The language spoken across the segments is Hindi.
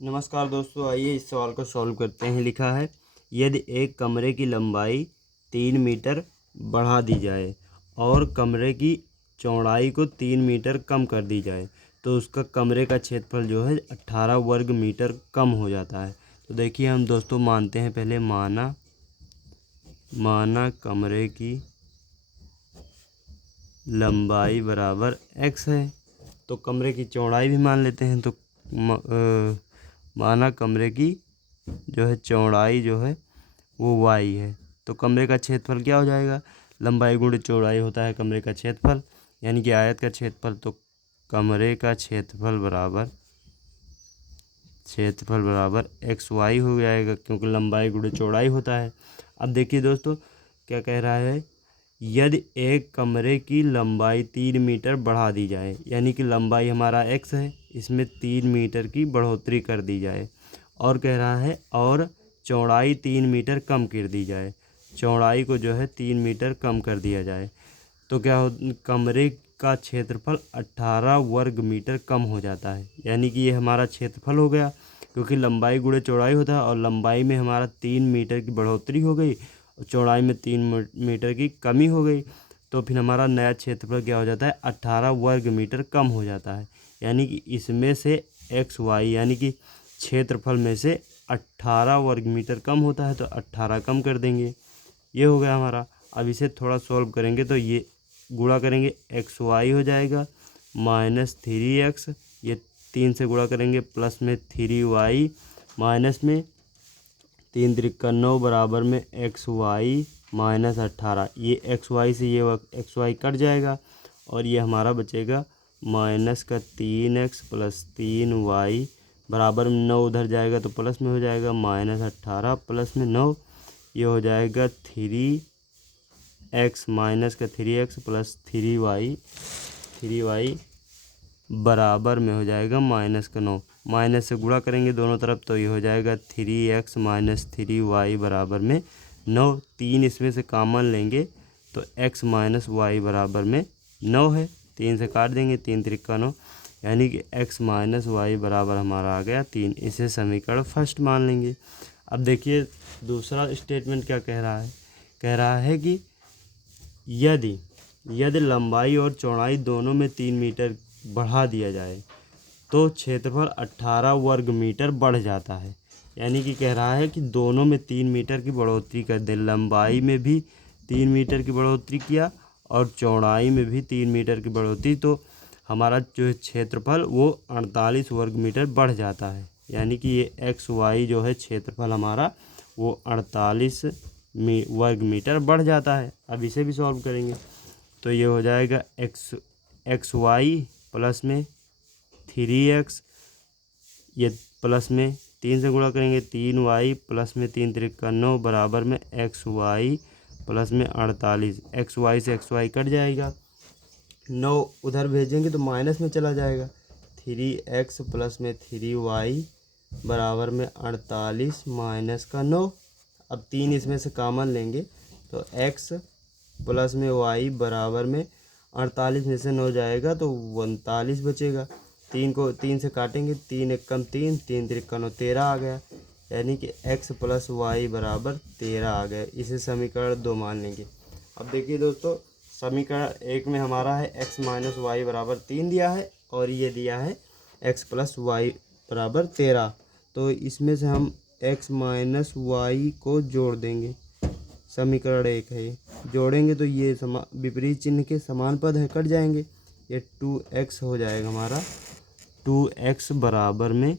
नमस्कार दोस्तों, आइए इस सवाल को सॉल्व करते हैं। लिखा है, यदि एक कमरे की लंबाई 3 मीटर बढ़ा दी जाए और कमरे की चौड़ाई को 3 मीटर कम कर दी जाए तो उसका कमरे का क्षेत्रफल जो है 18 वर्ग मीटर कम हो जाता है। तो देखिए हम दोस्तों मानते हैं, पहले माना कमरे की लंबाई बराबर x है, तो कमरे की चौड़ाई भी मान लेते हैं। तो माना कमरे की जो है चौड़ाई जो है वो y है, तो कमरे का क्षेत्रफल क्या हो जाएगा, लंबाई गुणे चौड़ाई होता है कमरे का क्षेत्रफल, यानी कि आयत का क्षेत्रफल। तो कमरे का क्षेत्रफल बराबर XY हो जाएगा, क्योंकि लंबाई गुणे चौड़ाई होता है। अब देखिए दोस्तों क्या कह रहा है, यदि एक कमरे की लंबाई 3 मीटर बढ़ा दी जाए, यानी कि लंबाई हमारा x है, इसमें 3 मीटर की बढ़ोतरी कर दी जाए, और कह रहा है और चौड़ाई 3 मीटर कम कर दी जाए, चौड़ाई को जो है 3 मीटर कम कर दिया जाए, तो क्या हो, कमरे का क्षेत्रफल 18 वर्ग मीटर कम हो जाता है। यानी कि ये हमारा क्षेत्रफल हो गया, क्योंकि लंबाई गुणे चौड़ाई होता है और लंबाई में हमारा 3 मीटर की बढ़ोतरी हो गई और चौड़ाई में 3 मीटर की कमी हो गई, तो फिर हमारा नया क्षेत्रफल क्या हो जाता है, 18 वर्ग मीटर कम हो जाता है। यानी कि इसमें से XY यानी कि क्षेत्रफल में से 18 वर्ग मीटर कम होता है, तो 18 कम कर देंगे। ये हो गया हमारा। अब इसे थोड़ा सॉल्व करेंगे तो ये गुणा करेंगे, XY हो जाएगा -3x, ये 3 से गुणा करेंगे, प्लस में 3y, माइनस में 3 त्रिका 9 बराबर में XY -18। ये XY से ये XY कट जाएगा और ये हमारा बचेगा माइनस का 3x प्लस 3y बराबर में 9 उधर जाएगा तो प्लस में हो जाएगा -18 प्लस में 9, ये हो जाएगा 3x माइनस का 3x प्लस 3y बराबर में हो जाएगा -9। माइनस से गुणा करेंगे दोनों तरफ तो ये हो जाएगा 3x माइनस 3y बराबर में 9। 3 इसमें से कॉमन लेंगे तो x माइनस वाई बराबर में 9 है, 3 से काट देंगे, 3 त्रिका 9, यानी कि x माइनस वाई बराबर हमारा आ गया 3। इसे समीकरण फर्स्ट मान लेंगे। अब देखिए दूसरा स्टेटमेंट क्या कह रहा है, कह रहा है कि यदि लंबाई और चौड़ाई दोनों में 3 मीटर बढ़ा दिया जाए तो क्षेत्रफल 18 वर्ग मीटर बढ़ जाता है। यानी कि कह रहा है कि दोनों में 3 मीटर की बढ़ोतरी कर दे, लंबाई में भी 3 मीटर की बढ़ोतरी किया और चौड़ाई में भी 3 मीटर की बढ़ोतरी, तो हमारा जो है क्षेत्रफल वो 48 वर्ग मीटर बढ़ जाता है। यानी कि ये XY जो है क्षेत्रफल हमारा वो 48 वर्ग मीटर बढ़ जाता है। अब इसे भी सॉल्व करेंगे तो ये हो जाएगा XY प्लस में 3x, ये प्लस में 3 से गुणा करेंगे 3y प्लस में 3 त्रिका 9 बराबर में XY प्लस में 48। XY से XY कट जाएगा, 9 उधर भेजेंगे तो माइनस में चला जाएगा, 3x प्लस में 3y बराबर में 48 माइनस का 9। अब 3 इसमें से कॉमन लेंगे तो x प्लस में y बराबर में 48 में से 9 जाएगा तो 39 बचेगा। 3 को 3 से काटेंगे, 3 एक कम 3, 3 त्रिका 9, 13 आ गया, यानी कि x प्लस वाई बराबर 13 आ गया। इसे समीकरण 2 मान लेंगे। अब देखिए दोस्तों समीकरण 1 में हमारा है x माइनस वाई बराबर 3 दिया है और ये दिया है x प्लस वाई बराबर 13, तो इसमें से हम x माइनस वाई को जोड़ देंगे। समीकरण 1 है, जोड़ेंगे तो ये विपरीत चिन्ह के समान पद है, कट जाएंगे, ये 2x हो जाएगा हमारा। 2x बराबर में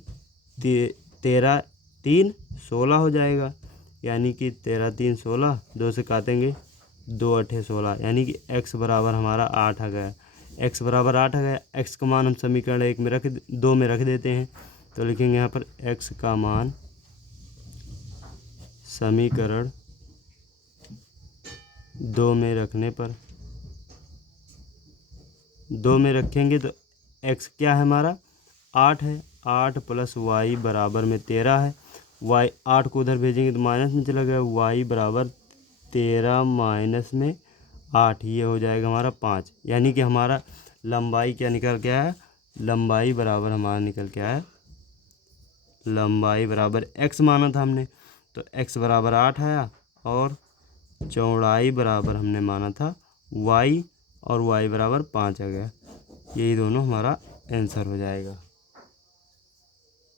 13 3 16 हो जाएगा, यानी कि 13 3 16, 2 से काटेंगे 2 8 16, यानी कि x बराबर हमारा 8 आ गया। x बराबर 8 आ गया। x का मान हम समीकरण 1 में 2 में रख देते हैं, तो लिखेंगे यहाँ पर x का मान समीकरण 2 में रखने पर 2 में रखेंगे तो x क्या है हमारा 8 है, 8 प्लस वाई बराबर में 13 है, y 8 को उधर भेजेंगे तो माइनस में चला गया, y बराबर 13 माइनस में 8, ये हो जाएगा हमारा 5। यानी कि हमारा लंबाई क्या निकल के आया, लंबाई बराबर हमारा निकल के आया लंबाई बराबर x माना था हमने, तो x बराबर 8 आया और चौड़ाई बराबर हमने माना था y और y बराबर 5 आ गया। यही दोनों हमारा आंसर हो जाएगा।